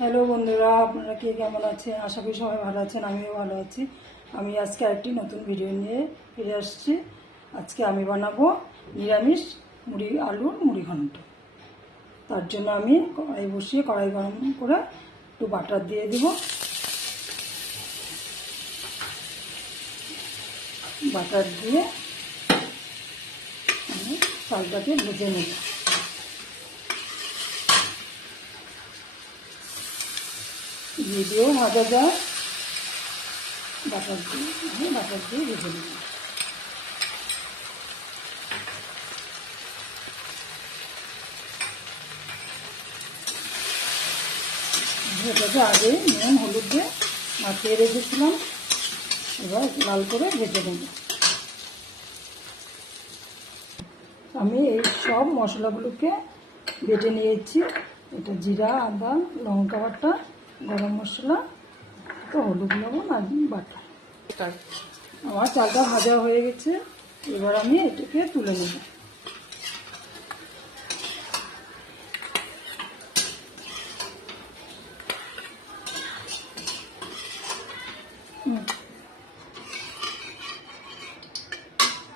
Hello বন্ধুরা, আপনারা কে কেমন আছেন? আশা করি সবাই ভালো আছেন। আমিও ভালো আছি। আমি আজকে একটি নতুন ভিডিও নিয়ে ফিরে আসছি। আজকে আমি বানাবো নিরামিষ আলুর মুড়ি ঘন্ট। তার জন্য আমি কড়াই বসিয়ে কড়াই গরম করে একটু বাটার দিয়ে দিব। বাটার দিয়ে আমি চালটাকে ভেজে নেব। দিয়েও ভাজা যায়, বাটার দিয়ে ভেজে নেব। এটাকে আগে নুন হলুদ দিয়ে মাখিয়ে রেখেছিলাম, এবার লাল করে ভেজে নেব। আমি এই সব মশলাগুলোকে বেটে নিয়েছি। এটা জিরা, আদা, লঙ্কা বাটা, গরম মশলা, তো হলুদ লবণ আর বাটা। আমার চালটা ভাজা হয়ে গেছে, এবার আমি এটাকে তুলে নেব।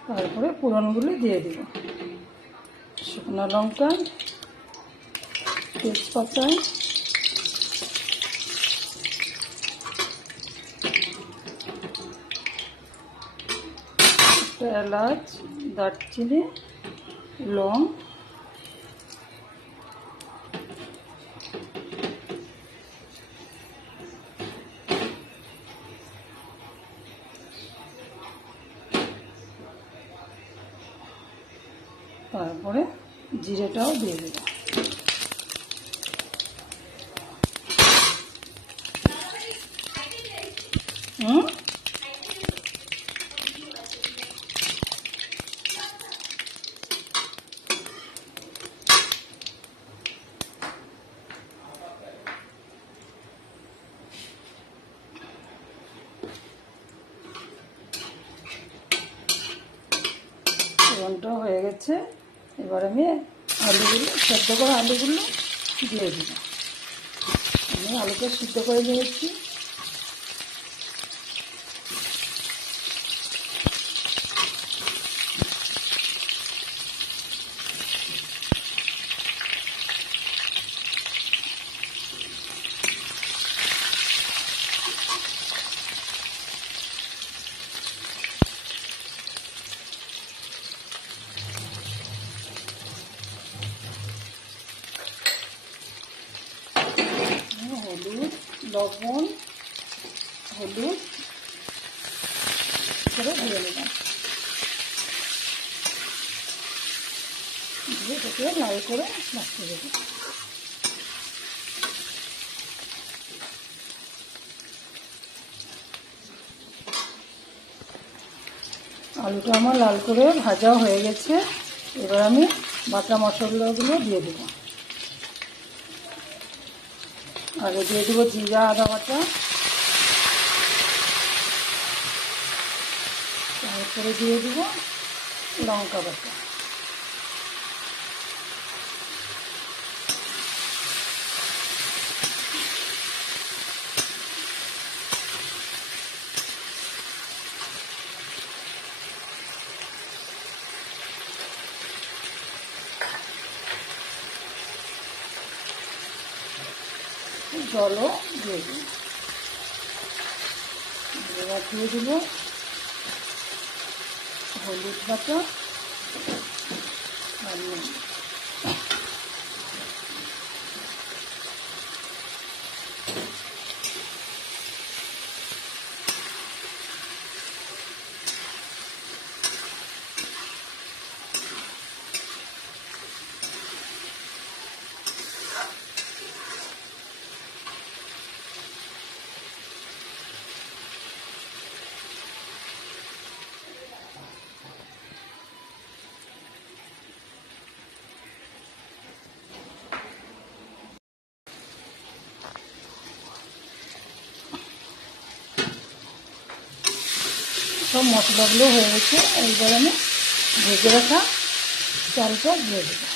তারপরে ফোড়নগুলি দিয়ে দেব। শুকনো লঙ্কা, তেজপাতা, এলাচ, দারচিনি, লং, তারপরে জিরেটাও দিয়ে দেব। ফোড়নটা হয়ে গেছে, এবার আমি সেদ্ধ করা আলুগুলো দিয়ে দিব। আমি আলুটা সিদ্ধ করে নিয়েছি। হলুদ, লবণ, হলুদ করে দিয়ে নিলাম, দিয়ে এটাকে লাল করে মাখিয়ে দেব। আলুটা আমার লাল করে ভাজা হয়ে গেছে, এবার আমি বাটা মশলাগুলো দিয়ে দেব। আগে দিয়ে দেবো জিরা, আদা বাটা, তারপরে দিয়ে দেবো লঙ্কা বাটা, জলও দিয়ে দেবো। এবার দিয়ে দেবো হলুদ বাটা আর নুন। সব মশলাগুলো হয়ে গেছে, এইবার আমি ভেজে রাখা চালটা দিয়ে দেবো।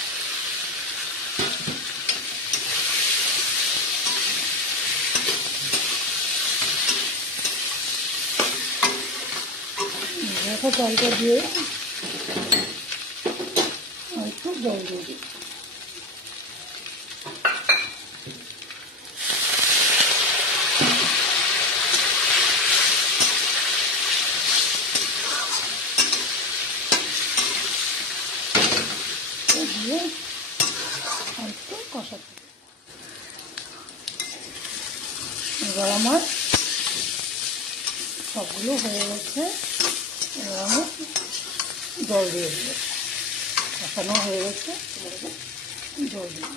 রাখা চালটা দিয়ে একটু জল দিয়ে দিই। দিয়ে একটু কষাতে। এবার আমার সবগুলো হয়ে গেছে। এবার আমি জল দিয়ে দেবো। কষানো হয়ে গেছে, এবার জল দিয়ে।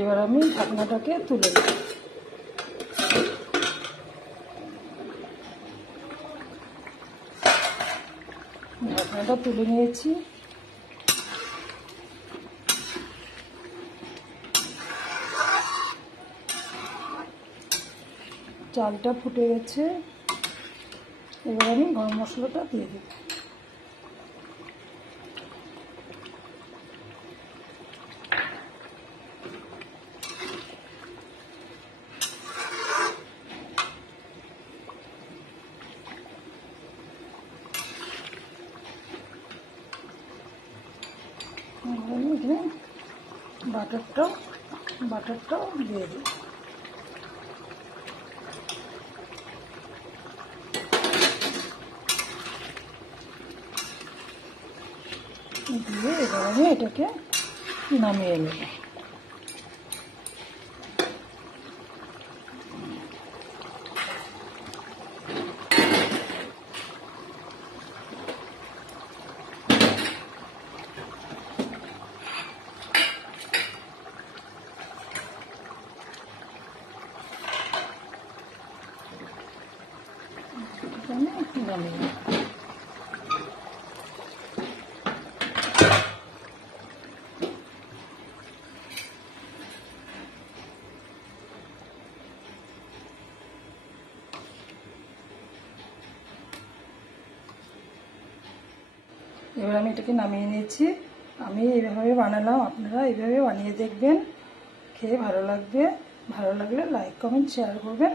এবার আমি ঢাকনাটাকে তুলে নেব। ঢাকনাটা তুলে নিয়েছি। চালটা ফুটে গেছে। এবার আমি গরম মশলাটা দিয়ে দেব। আমি এখানে বাটারটাও দিয়ে দিই। দিয়ে এবার আমি এটাকে নামিয়ে নেব। নামিয়ে নেব। এবার আমি এটাকে নামিয়ে নিয়েছি। আমি এইভাবে বানালাম, আপনারা এইভাবে বানিয়ে দেখবেন, খেয়ে ভালো লাগবে। ভালো লাগলে লাইক কমেন্ট শেয়ার করবেন।